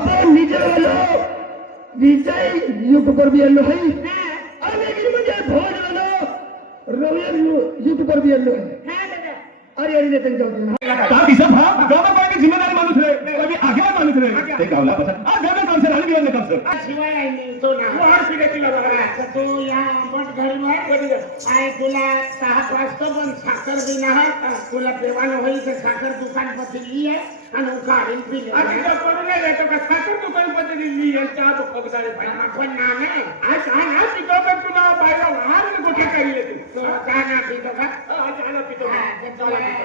आपण निजे वालो विजय यूट्यूबर भी आलो है और लेकिन मुझे भोज वालो रवियर यूट्यूबर भी आलो है अरे अरे देते जाऊ का दिसा भा गावाबाहेर जिम्मेदारी माणूस रे कभी आगेवा माणूस रे ते गावला बसा गावा काम सर आणि बियाणे काम सर शिवाय आहे तो ना वार पिढे तुला बघा तो या बट घरी आहे तुला 6 वाजता पण साखर बिना आहे तुला पेवान होईल तर साखर दुकान पत्ती आहे आणि काढून पिले आणि तो करू नाही येतो का साखर दुकान पत्ती लिही आहे चहा बघतारे पण ना नाही आज ना पितो पण तुला बाहेर वार कुठे काही येते तो चहा ना पितो का चहा ना पितो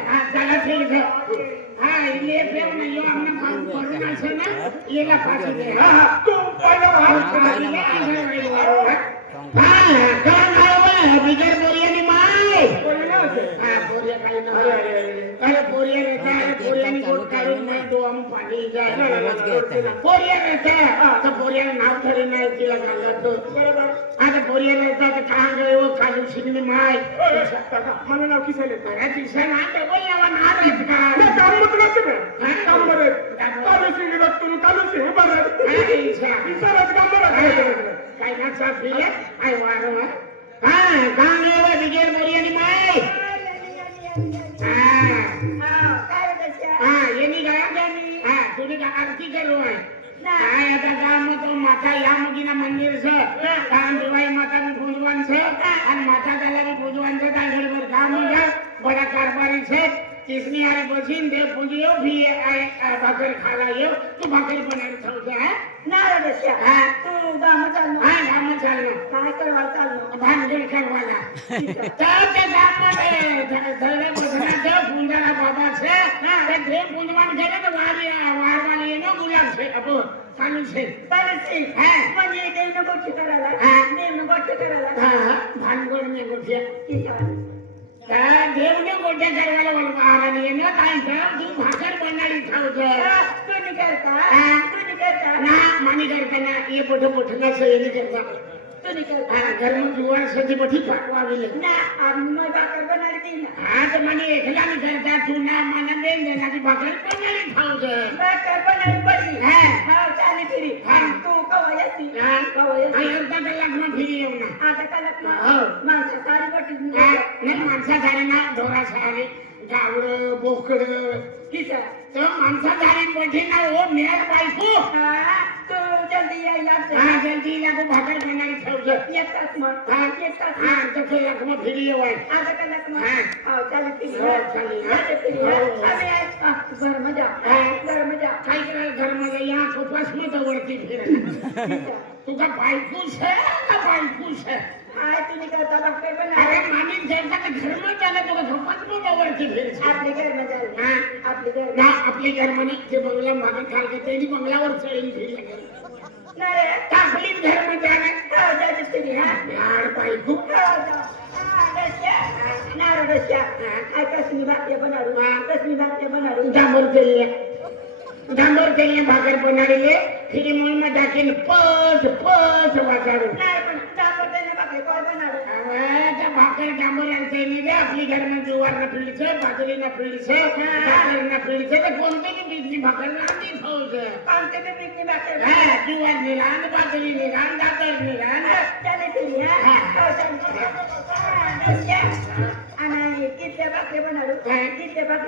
हा चला ठीक आहे हा इले पेव नाही आम्ही काम करू नसे ना येला फाशी दे हा तू पहिला वार हा काम आहे बिगर बोरियानी माय हा बोरिया काही नाही अरे बोरिया रहता है बोरिया नि कोट काढून नाही तो हम पाणी जाय बोरिया रहता तो बोरिया नाव धरे नाही तिला घालतो बरोबर आता बोरिया रहता तो कहां गए वो कालू सिंह माय मला नाव किसले अरे किसन आता बोल ना ना रहता काम मतलब से काम बरे कालू सिंह रक्तू कालू सिंह बरे इशारा काम बरे काय ना चा पिले आय वारो हा काम आहे बिगर बोरिया नि माय तुम्ही का आरती करू आहे काय आता गाव तो माता या मुगीना मंदिर से काम दिवाई माता में पूजवान से आणि माता त्याला भी पूजवान से काय घर काम में बड़ा कारभारी से किसने आए बसीन दे पूजियो भी आए भाकर खाला यो तू भाकर बनाने थाउसे है ना रे बच्चा हां तू गाम चालनो हां गाम चालनो काय करवा चालनो भांडण करवाला तर ते गाम मध्ये धडे बसना दे पुंजारा बाबा से ते दे पुंजवान करे तो वारवाली येनो गुलाब से अबो चालू से हां म्हणजे ते नको ठिकाणाला हां ते नको ठिकाणाला हां भांडण में गोठिया देवने गोठ्या करवाला बोल महाराणी येनो काय तू भाकर बनाडी खाऊचे तू निकलता ना मानी करता ना ये पोठो पोठना से ये निकलता तू निकलता घर में जुवार सजी बठी पकवा मिले ना अम्मा भाकर बनाडी ना हां तो मानी एकला निकलता तू ना मन बेन देना की भाकर बनाडी खाऊचे भाकर बनाडी पडी हां चाली फिरी हां तू कवायती हां कवायती अर्धा कलाक में फिरी येऊ ना आता कलाक में माणसा सारी बटी नाही माणसा सारी ना ढोरा सारी गावड बोकड किसा तो माणसा सारी बटी ना ओ मेर बायको तो जल्दी या हां जल्दी लागो भाकर बनाडी ठेवजे येतात मग हां येतात हां तो कलाक में फिरी येऊ आता कलाक में हां चाली फिरी चाली फिरी आम्ही घर मजा काय करायला घर मजा या खोपास मध्ये वरती फिर तुका बायकोस है का बायकोस है आय तुम्ही करता भाकर बना अरे मामीन जायचा का घर में जाना तो झोपात मध्ये वरती फिर आपले घर में जाल हां आपले घर ना आपले घर मध्ये ते बंगला मागे खाल के तेनी बंगलावर चढीन फिर नाही आपली घर में जाना जायचं तरी हां यार बायको डांबर केले भाकर बनाडले फिरी मूळ में टाकीन पच वाचाडू नाही पण डांबर देने भाकर कोण बनाडू त्या भाकर डांबर आणते नी रे आपली घर में जुवार ना पिळली छे बाजरी ना पिळली छे भाकर ना पिळली छे तर कोणते की बिजली भाकर रांदी खाऊचे कोणते की बिजली भाकर हां जुवार नि रांद बाजरी नि रांद दातर नि रांद चले फिरी हां आणि किती भाकरी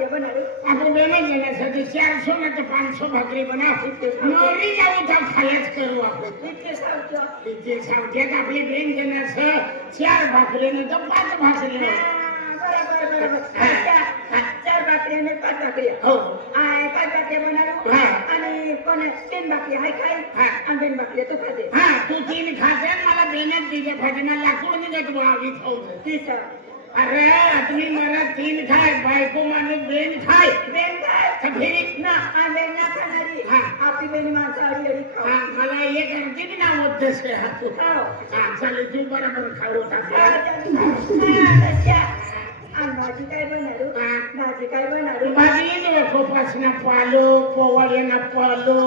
बनाडू आपण बेने घेण्यासाठी 400 ना तर 500 भाकरी बना नोरी जाऊ तर खायच करू आपण इतके सावत्यात आपली बेन घेण्याचं 4 भाकरी ने तर 5 भाकरी बरोबर 4 भाकरी ने 5 भाकरी हो 5 भाकरी बनाडू आणि कोण 3 भाकरी हाय खाय आणि 3 भाकरी तू खाते हां तू 3 खाते मला बेनच दिले फाटीना लाकूड निघत बावी खाऊ तीच अरे तुम्ही मला 3 खाय बायको माणूस बेन खाय फिरी ना बेन ना खाणारी आपली बेन माणसं अडी खा मला हे करते की ना उद्देश आहे तू चल तू बरोबर खाऊ भाजी काय बनाडू भाजी खोपासना पालो पोवाळ्याना पालो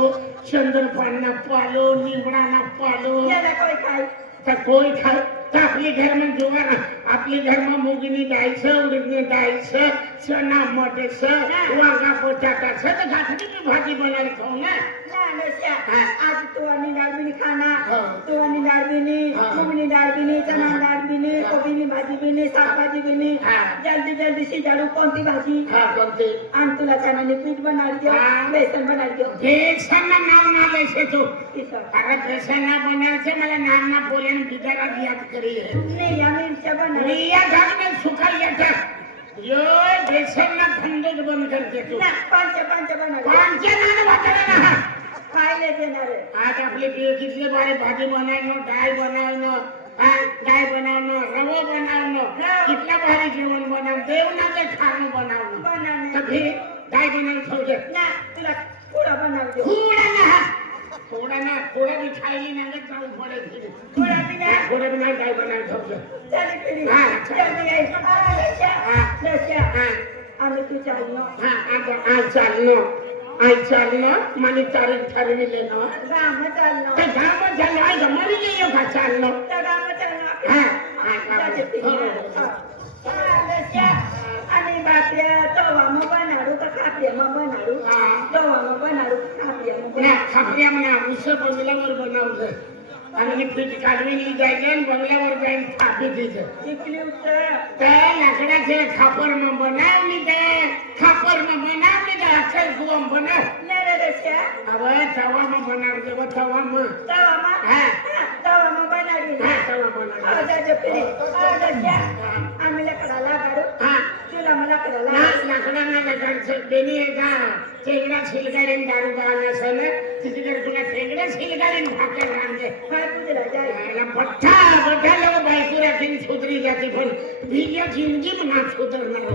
चंद्रपाना पालो निंबडाना पालो याला कोई खाय तर कोई खाय आपली घर में जुवार आपली घर में मुगनी डायचं उडीदनी डायचं चना मटेचं वांगा पोटाटाचं तर घातली मी भाजी बनायला खाऊ ना आज तू आणि डाळबिनी खाना हा. तू आणि डाळबिनी हा. मुगनी डाळबिनी चना डाळबिनी कोबीनी भाजी बिनी शाकभाजी बिनी हा. जल्दी जल्दी शिजाडू कोणती भाजी हा कोणते आणि तुला चण्याने पीठ बनाड दो हा. बेसन बनाड दो बेसन नाव ना लेसे तू किसं अरे बेसन ना बनायचे मला नाम ना बोले बिचारा याद करी है नाही या मिरच्या बनाड रिया घाट में सुखा येता यो बेसन ना धंधे बंद करते तू ना पंच बनाड कोणचे नान वाटले ना खायला देणार आहे आज आपले कितले बारे भाजी बनावणं डाळ बनावणं डाळ बनावणं रवा बनावणं कितला भारी जेवण बनावणं देवनाचं खाणं बनावणं बनाने तर फिर डाळ बनावून ठेवते ना तुला पुढं बनाड दो थोडा ना थोडा बी खायली ना जाऊ पडे फिर थोडा बिना थोडा बी नाही डाळ बनावून ठेवते चल पिढी हा. चल यायचं हा. दशा आम्ही तू चाललो आज चालणं मला तारीख ठरविले ना गाम चाललो ते गावात झालं आज मरी गेलो का चालणं त्या गाम चाललो हा. आणि बापऱ्या तवा मग बनाडू का खापऱ्या मग बनाडू हा. तवा मग बनाडू खापऱ्या मग ना खापऱ्या म्हणा उसळ बंगल्यावर बनवलं आणि पीठ काढविली जायचे आणि बंगल्यावर जाईन थापी तिथे शिकली उत्तर त्या लाकडाचे खापर मग बनवली ते खापर मग बनवली ते अक्षर गुवम बनव नेरे दशा अरे तवा मग बनवते व तवा मग तवा मग हा. तवा मग बनाडू हा तवा बनवते दशा आम्ही लाकडाला काढू हा तुला मला लाकडाला लाकडांना लाकडाचं बेनी आहे का टेंगडा शिलगाडीन दारू गाणं असं ना तिकडे तुला टेंगडा शिलगाडीन भाकर रांगते हा तुझ्या जाय बठ्ठा लोक बायको राखीन सुधरी जाते पण भिया जिंदगी म्हणा सुधरणार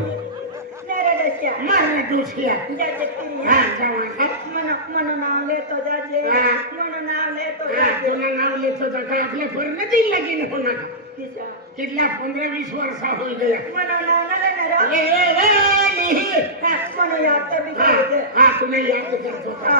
नेरे दशा मारला डोसिया जाते पिढी हा जावा मन नाव लेतो जाजे हा. मन नाव लेतो हा जाजे तुला नाव लेतो तर काय आपल्या परिणती लगीन होणार किसा कितला 15-20 वर्षा होई गया मन नाव न लेणार लिही. मन याद तर बी हा करायचं हा तुम्ही याद करतो का?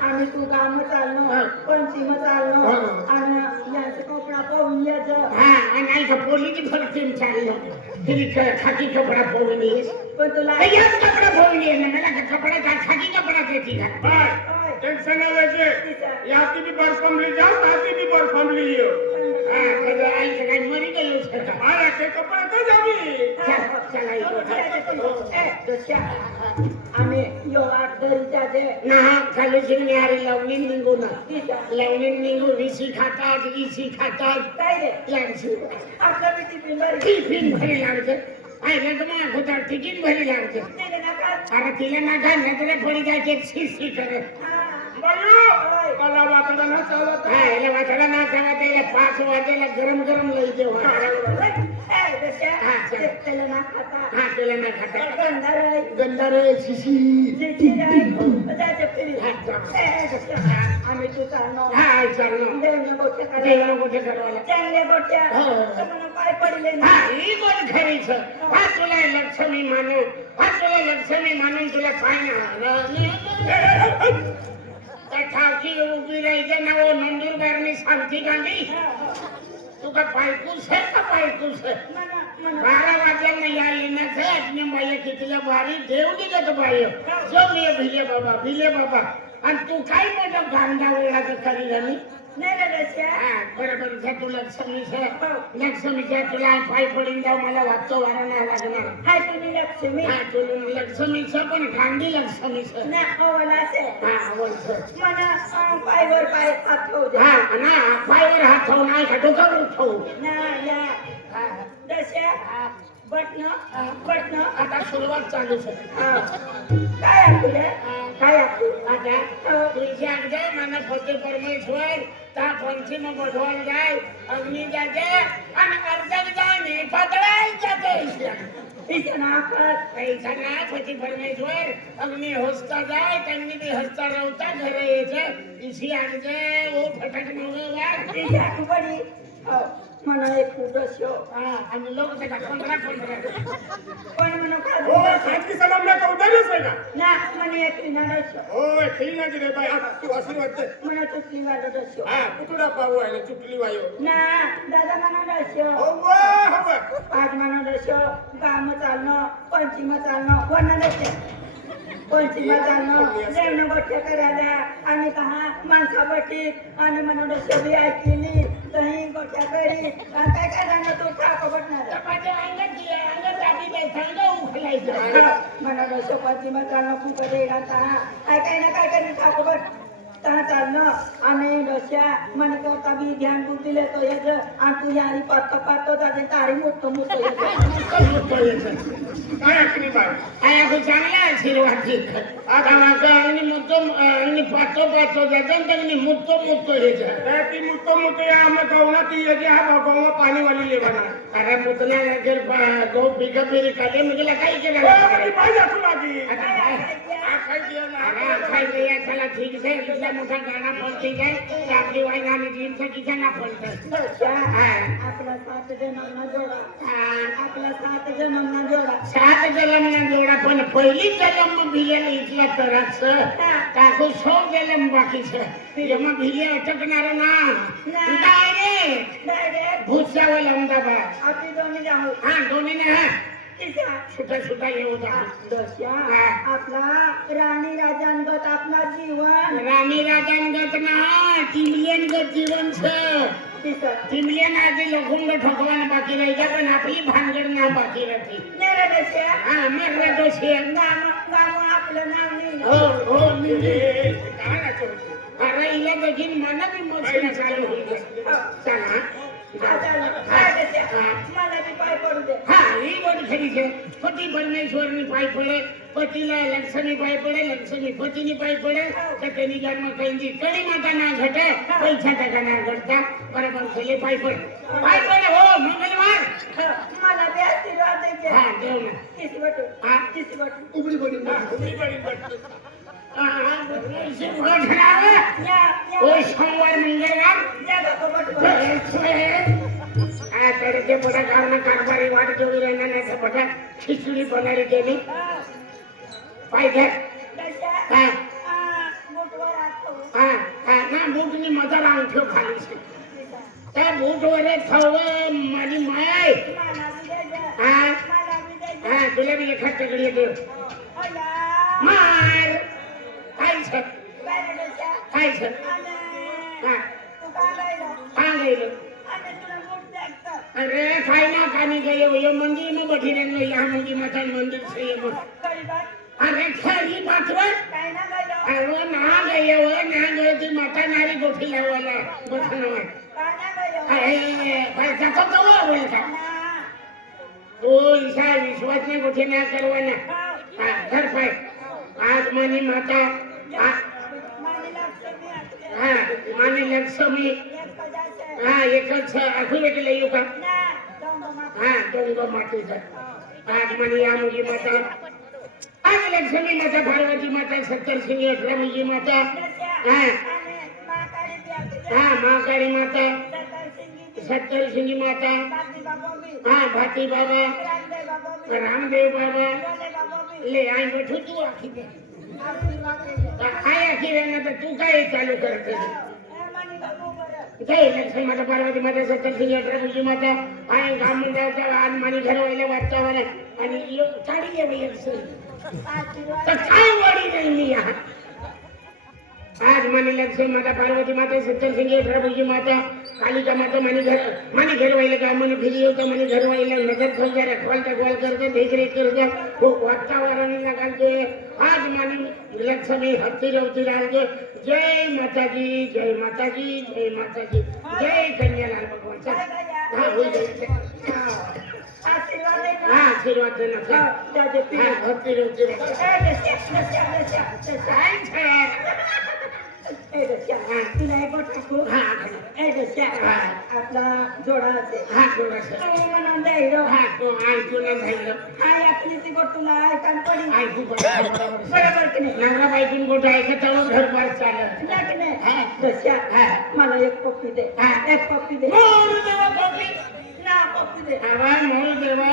आम्ही तू गाम चाललो पंचीम चाललो आणि यांचं कपडा पाहून यायचं हा आणि का पोलीची भरती चाललं तिने खाकी कपडा पाहून येस पण तुला याच कपडा पाहून ये ना मला का कपडा का खाकी कपडा देती का टेंशन नाही याची बी बरफमली जाऊ ताची बी बरफमली येऊ हा कधी आईचं काय मरी गेलो सका आला ते कपडा का जावी आम्ही योगा घरीच्या जे ना खाली शिवण्यारी लवणी निघू ना तिचा लवणी निघू विसी खातात इसी खातात काय रे लागशी आपलं बी टिफिन बरी टिफिन भरी लागते आईला तर मला होता टिफिन भरी लागते नाही नका अरे तिला ना काय नजरे पडी जायचे सी करत मला वाटला ना चालत हा याला वाटला ना चालत याला 5 वाजेला गरम गरम लई देऊ त्याला ना खाता हा त्याला ना खाता गंधार गंधार शिशी आम्ही तू चाललो हा चाललो देवनं गोष्ट करायला देवाला कुठे करवायला चांगल्या गोष्टी हो. म्हणून काय पडले हा ना ही गोष्ट खरीच हा तुला लक्ष्मी मानू हा तुला लक्ष्मी मानून तुला काय ना त्या ठावची उभी राहायचं ना ओ नंदुरबारनी सांगती गांधी तू का पायकूस आहे का पायकूस आहे 12 वाजेला या येण्याचं आजने बाया कितीला भारी देव निघत बाय जो मी भिले बाबा आणि तू काय मोठं गांधा वेळाचं करी झाली बरोबर तू लक्ष्मीच्या तुला पाय पडून जाऊ मला वाचतो वारा नाही लागणार हाय तुम्ही लक्ष्मी हा तू लक्ष्मीचं पण गांधी लक्ष्मीचं ना आवडलाचे हा आवडतं मला पायवर पाय हात ठेवू दे हा ना पायवर हात ठेवू नाही का डोक्यावर ठेवू ना या दशा बटन आता सुरुवात चालू काय आपले काय आता तुझ्या अगदे मला फते परमेश्वर ता पंचम बढवाल जाय अग्नी जाते आणि अर्धक जाणे पतळाय जाते पैसा ना पती परमेश्वर अग्नि होस्ता जाय त्यांनी बी हसता रवता घर यायचं इसी अगदे ओ फटक नव्हे बडी म्हणा एक दस्यो आणि लोक त्याला 15 पण म्हणून हो खाजगी सलामला का उदारीच आहे का ना म्हणे एक दस्यो हो ठीक रे बाई आता तू आशीर्वाद दे म्हणा चुकली वाला दस्यो हा कुठला पाहू आहे चुकली वायो ना दादा म्हणा दस्यो हो हो आज म्हणा दस्यो काम चालणं पंचीम चालणं वर्ण दस्यो पंचीमा जाणं जेवण गोठ्या करायला आणि कहा माणसा बटीत आणि म्हणून सगळी ऐकली दही गोठ्या करी आणि काय काय जाणं तू ठाको बटणार माझ्या अंगात टाकी द्यायचं उखलायचं म्हणून पंचीमा जाणं खूप देणार काय काय ना काय काय ठाको बट तहा चालणं आणि डोस्या मन करता बी ध्यान बुद्धी लेतो याच आणि तू यारी पातो जाते तारी मोठं चांगला आशीर्वाद पातो जाते मुत्तो ती मुत्तो आम्ही गवना ती पाणी वाली लेवाना अरे मुतना लागेल गहू पिका पेरी काढले म्हणजे काही केलं चला ठीक आहे इथला मोठा गाणा पडते काय आपली वाई गाणी जीनचा किचना पडत आपला 7 जन्मना जोडा 7 जन्मना जोडा पण पहिली जन्म भिलेला इथला तराच टाकू 100 जन्म बाकीच मग भिले अटकणार ना डायरेक्ट भुसावल अहमदाबाद आपली दोन्ही जाऊ हा दोन्ही ना सुटा येऊ आपला राणी राजांगत आपला जीवन राणी राजांगत ना टिमलेनगत जीवन टिमलेन आधी लघुंग ठोकवान बाकी राहायचा पण आपली भानगड ना बाकी राहते हा मग डोसे आपलं नाव नाही हो अरे हिला देखील मला बी मग चालू होईल चला मला बी पाय पडू दे हा ही गोडी खरी છે પતિ પરમેશ્વરની પાય પડે પતિલા લક્ષ્મી પાય પડે લક્ષ્મી પતિની પાય પડે તો તેની ઘરમાં કઈ કડી માતા ના ઘટે પૈસા ટકા ના ઘટતા બરાબર છેલ્લે પાય પડે હો મંગળવાર मला बी आशीर्वाद द्यायचे હા દેવ ને किसवट હા किसवट उबडी बडी ओ सोमवार मंगळवार या बाबा तर ते मोठा कारण कारभारी वाट जोडी राहणार नाही मोठा खिचडी बनारी गेली पाहिजे हा ना बूटनी मजा अंगठ्यो खाली છે त्या बूटवर थव माझी माय हा तुला बी एखाद तगडी देव मार काय છે काय છે हा गेलो अरे काय ना कानी गयो यो मंदिर में बैठी रहनो यहाँ मंदिर माता मंदिर से ये अरे खरी बात है अरे ना गयो ती माता नारी गोठी लावाला बसनो अरे पैसा तो कवा बोलता तो ईसा विश्वास ने गोठी ना करवाना घर पाय आज मानी माता मानी लक्ष्मी एकच आखून केलं येऊ का डोंग मातीचा आज म्हणे या मुली माता आज लक्ष्मी माता पार्वती माता 70 सिंगी 18 मुली माता महाकाली माता 70 सिंगी माता भाती बाबा रामदेव बाबा ले आई बैठू तू आखी दे काय आखी रे ना तू काय चालू करते जय लक्ष्मी माता पार्वती माता 70 सिंगी 18 मुली माता आणि गाम मंडळाच्या आज मानी घर व्हायला वातावरण आणि काढी आहे तर काय वाडी नाही मी आज मानी लक्ष्मी माता पार्वती माता 70 सिंगी 18 मुली माता कालिका माता मानी घर व्हायला गाम मन फिरी होता मानी घर व्हायला नजर खोलता रखवाल तकवाल करता देखरेख करता खूप वातावरण लगालते आज मानी लक्ष्मी हत्ती रवती राहते जय माताजी जय माताजी जय माताजी जय कन्यालाल भगवान हाँ हो गई आशीर्वाद देना हत्ती रवती आपला जोडा नवरा बायकून गोठा ऐकत घर बार चालत मला एक पप्पी दे एक पप्पी दे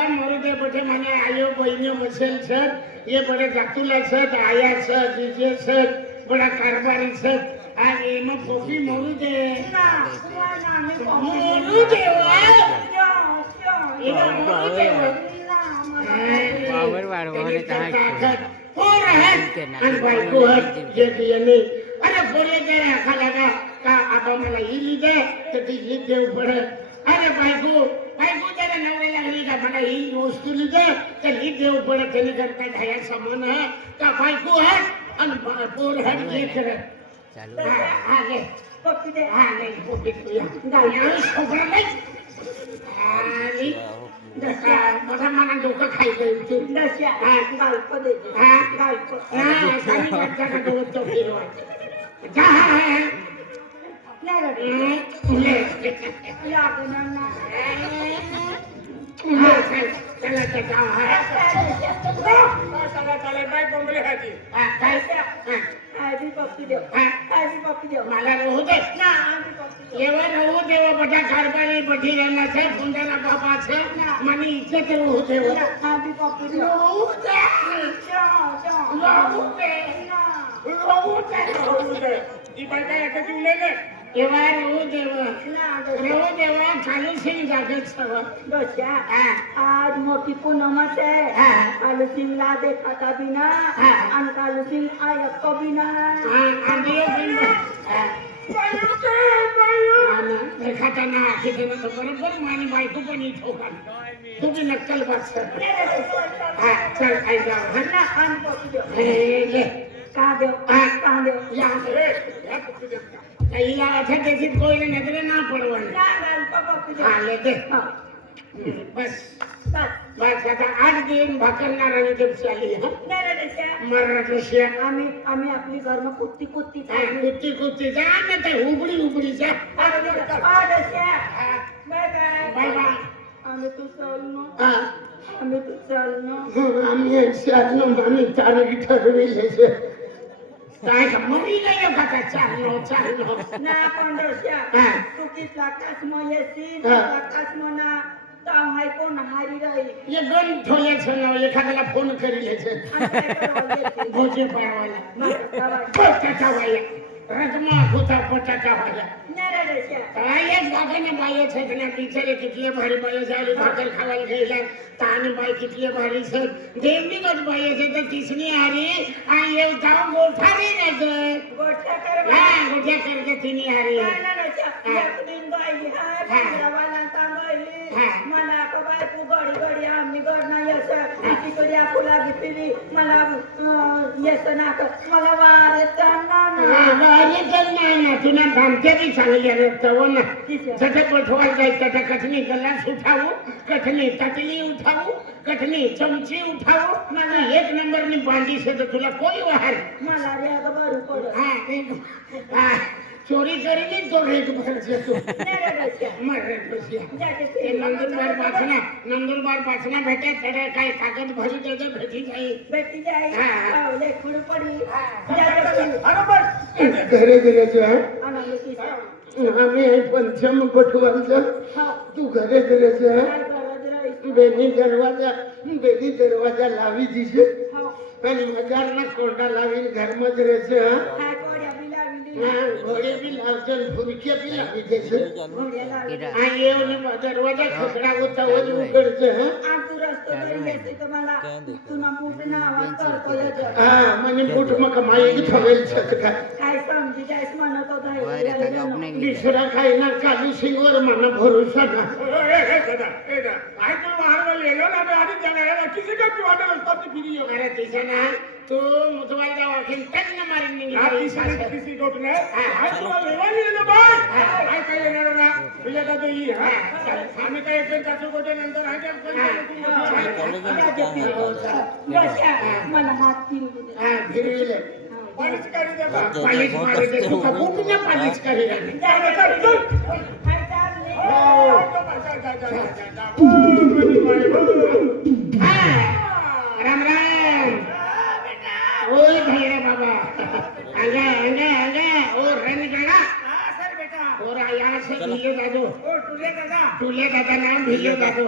मरुदे बटे माने आयो बहिणी मसेल सर ये बड़े जातुला सर आया सर जीजे सर बड़ा कारभारी सर आणि मग पोपी मरुदे पोर आहेत आणि बायको आहेत एक येणे अरे बोले दे खाला का आता मला इली दे तर ती लिप देऊ पडत अरे बायको त्याला नवरे लागली का मला ही वस्तू लिदे तर लिप देऊ पडत त्याने करता धाया समान आहे का बायको आहे आणि पोर आहेत हे करत हा ले पप्पी दे हा ले पोपी तुया गाय छोकरा नाही आणि माझा मला डोकं खायचं तू दशा गालप दे हा गालप हा खाली वाटतं का डोकं तो फिरवायचं जा नाही लागणार ना काय बी पप्पी देव काय बी पप्पी देव मला रहू दे ना आम्ही पप्पी देव एवढं रहू देव बटा कारबारी बठी रहना છે ફુંડાના બાપા છે મને ઇજ્જત રહू देव आम्ही पप्पी देव रहू दे रहू दे रहू दे ઈ બાઈ એક જીવલે ને એવા રહू देव चालू सिंग जागत सव दशा हा आज मोठी पूनमच आहे हा कालू सिंगला देखाता बिना हा. आणि कालू सिंग आयक्को बिना आंधी देखाताना आखीनं तो बरोबर मानी बायको पण ठोका तू बी नक्कल बस हा चल आई जाऊ ना आम्ही पप्पी देव ले का देव का देव या हिला अठा त्याची कोयला नजरे ना पडवानी ना गालप पप्पी देव हा ले दे हा बस बस बस आता 8 दिन भाकरणार आणि जब चाली हा नाही दशा मरना रशिया आम्ही आपली घरमा कुत्ती कुत्ती जा ना ते उबडी जा दशा बाय बाय बाय बाय आम्ही तू चाललो हा आम्ही तू चाललो आम्ही साधनो आम्ही तारीख ठरविले છે काय का मरी गयो का चाललो ना पण दशा हा तू किस लाकास म येसी हा. लाकास म ना ताव हाय कोण हारी राही ये गण ठोले છે ને एखाद्याला फोन करीले છે आणि काय करावं येते भोजे पावाला नाही पटाटा वाया रजमा होता पटाटा वाया दशा काय एक गागाने बाई છે ને बिचारे कितले भारी बाई झाली भाकर खावायला गेला तानी बाई कितले भारी છે देवनीच बाई છે तर तिसरी हारी आ ये गाव गोठारी नाही गोठ्या कर हा गोठ्या करते तिनी हारी दशा एक दिन बाई हाय पंधरावाला तांबली हा. मला का बाय तू गडी आम्ही गडना येस तिकडे फुला घेतली मला येस नाक मला वार येताना वारे तर नाही ना तुला धामक्या बी चांगल्या रस्त्यावर ना किती? जठे पठवायला जायचं तर कठणी गलास उठावू कठणी तटली उठावू कठणी चमची उठावू मला 1 नंबरनी बांधी से तर तुला कोई वाहर मला रे अगं बरू पडत हा चोरी करीनी तो एक भर से तू दशा मरे बसिया जाते ते नंदुरबार पाचना भेटे तडे काय कागद भरी त्याचं भेटी जाई बेटी जाई हा. पावले खुड पडी घरे जो आहे आनंद किसा आम्ही पंचम पठवायचं हो तू घरे जो आहे काय गरज राही बेनी दरवाजा लावी दिसे हो पण मजारना कोंडा लावीन घरमध्ये રહેશે હા काय कोड्या बिलाविली ઘોડે બી લાવશે ફુરકીયા બી લાવી દેશે घोड्या लावली આ એવું દરવાજા ખખડાવો તો જ ઉઘડશે હા आज तू रस्तो करी येते तर मला तुला मूठ नावाज करतो याचं હા મને બૂટમાં કમાઈ થવેલ છે काय समजी जायस म्हणत होता दुसरा काही ना कालू सिंगवर मला भरोसा ना अरे तिच्या ना तू मुतवाला वाकीन टच न मारीन निघाली आम्ही काय नंतर मला हात फिरवू दे फिरविले पालिश मारे दे तू कबूल ना पालिश करी काय राम राम ओय भैया बाबा आगा ओ रन गड़ा और यहाँ से टूले दादा नाम भिले दादो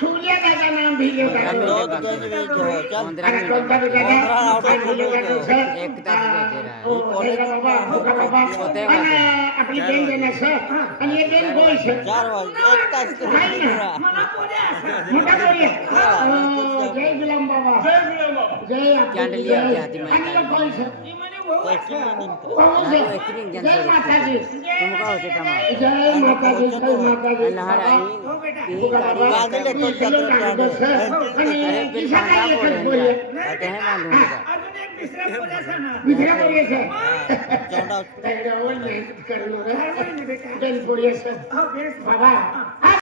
सूर्य दादा नाम भिले दादो अरे कौन दादा भिले दादो सर જય બાબા ભોગા બાબા અને આપણી બેન જેને છે અને એ બેન કોઈ છે ભાઈ ને મોટા બોલીએ જય ગુલામ બાબા જય આપણી જય અને તો કોઈ છે જય માતાજી જય માતાજી જય માતાજી ભોગા બાબા અને ઈશાના એક જ બોલીએ બીજા બોલીએ છે ઓનલાઈન કરેલું રે બેન બોલીએ છે બાબા